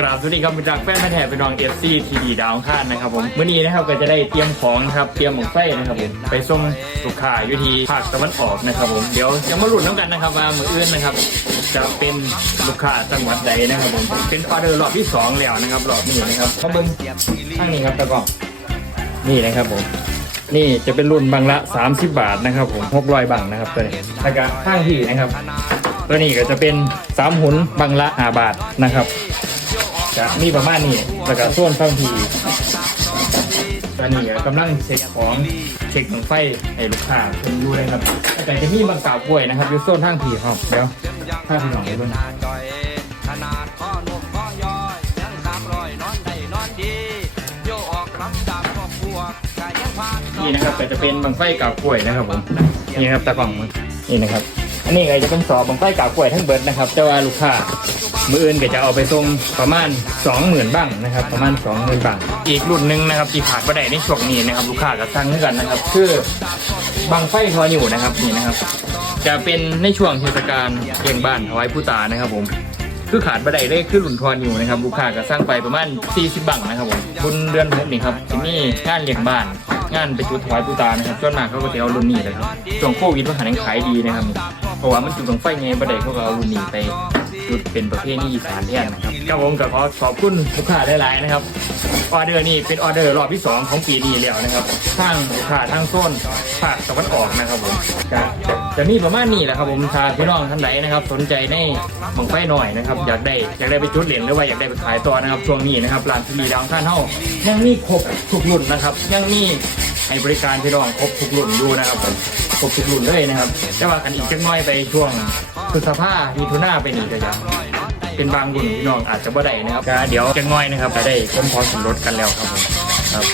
กราบสวัสดีครับมาจากแฟนพันธุ์แท้เป็นรองเอฟซีทีดีดาวข้านนะครับผมวันนี้นะครับก็จะได้เตรียมของนะครับเตรียมหมกไส้นะครับผมไปส่งลูกค้าอยู่ที่ภาคตะวันออกนะครับผมเดี๋ยวยังมาลุ้นน้ำกันนะครับว่ามืออื่นนะครับ จะเป็นลูกค้าจังหวัดใดนะครับผมเป็นออเดอร์รอบที่สองแล้วนะครับรอบนี้นะครับเขาเบิ้งข้างนี้ครับตะกองนี่นะครับผมนี่จะเป็นรุ่นบังละ 30 บาทนะครับผม600บังนะครับตัวนี้แล้วก็ข้างที่นะครับ ตัวนี้ก็จะเป็นสามหุนบังละ5บาทนะครับ จะมีประมาณนี้แล้วก็ส่วนข้งทีตัวนี้กำลังเช็คของเช็คของไฟให้ลูกค้าเพิ่นดูเลยครับแต่จะมีบางกาบกล้วยนะครับอยู่โซนทางผีครับเดี๋ยวถ้าพี่น้องเบิ่งขนาดข้อนุ่มข้อย่อยยังสามร้อยนอนได้นอนดีโยออกลำดำก็พวกกายังพานนี่นะครับก็จะเป็นบังไฟกาบกล้วยนะครับผมนี่นะครับตะกล่องนี่นะครับ อันนี้ก็จะเป็นสอบบังไฟกาบกล้วยทั้งเบิดนะครับแต่ว่าลูกค้า มืออื่นก็จะเอาไปส่งประมาณ 20,000บ้างนะครับ ประมาณ 20,000บ้างอีกรุ่นหนึ่งนะครับที่ขาดประได้ในช่วงนี้นะครับ ลูกค้าก็สั่งเหมือนกันนะครับ คือบังไฟทออยู่นะครับนี่นะครับ จะเป็นในช่วงเทศกาลเลี้ยงบ้านถวายผู้ตานะครับ ผมคือขาดบัไดเลยคือหลุนทอนอยู่นะครับลูกค้าก็สร้างไปประมาณ 40 บังนะครับผมบุญเดือนหกนี่ครับที่นี่งานเลี้ยงบ้าน งานไปจุดถวายปูตานะครับส่วนมากเขาก็จะเอารุ่นนี้เลยครับช่วงโควิดว่าขายดีนะครับเพราะว่ามันจุดของไฟไงบัไดเขาก็เอารุ่นนี้ไปุดเป็นประเภทนี้อีสานแทนนะครับก็ผมก็ขอขอบคุณลูกค้าหลายๆนะครับออเดอร์นี้เป็นออเดอร์รอบที่สองของปีนี้แล้วนะครับทางลูกค้าทางโซนภาคตะวันออกนะครับผมจะจะจะมีประมาณนี้แหละครับผมถ้าพี่น้องท่านไหนนะครับ สนใจในบังไฟหน่อยนะครับอยากได้อยากได้ไปจุดเหรียญหรือว่าอยากได้ไปขายต่อนะครับช่วงนี้นะครับร้านที่มีดาวท่านเท่ายังมีครบทุกรุ่นนะครับยังมี ให้บริการพี่น้องครบทุกรุ่นอยู่นะครับผมครบทุกรุ่นเลยนะครับแต่ว่ากันอีกจักหน้อยไปช่วงพฤษภามีทุนาไปนี่ก็จะเป็นบางรุ่นพี่น้องอาจจะบ่ได้นะครับก็เดี๋ยวจักหน้อยนะครับจะได้ชมพร้อมสมรสกันแล้วครับผมครับ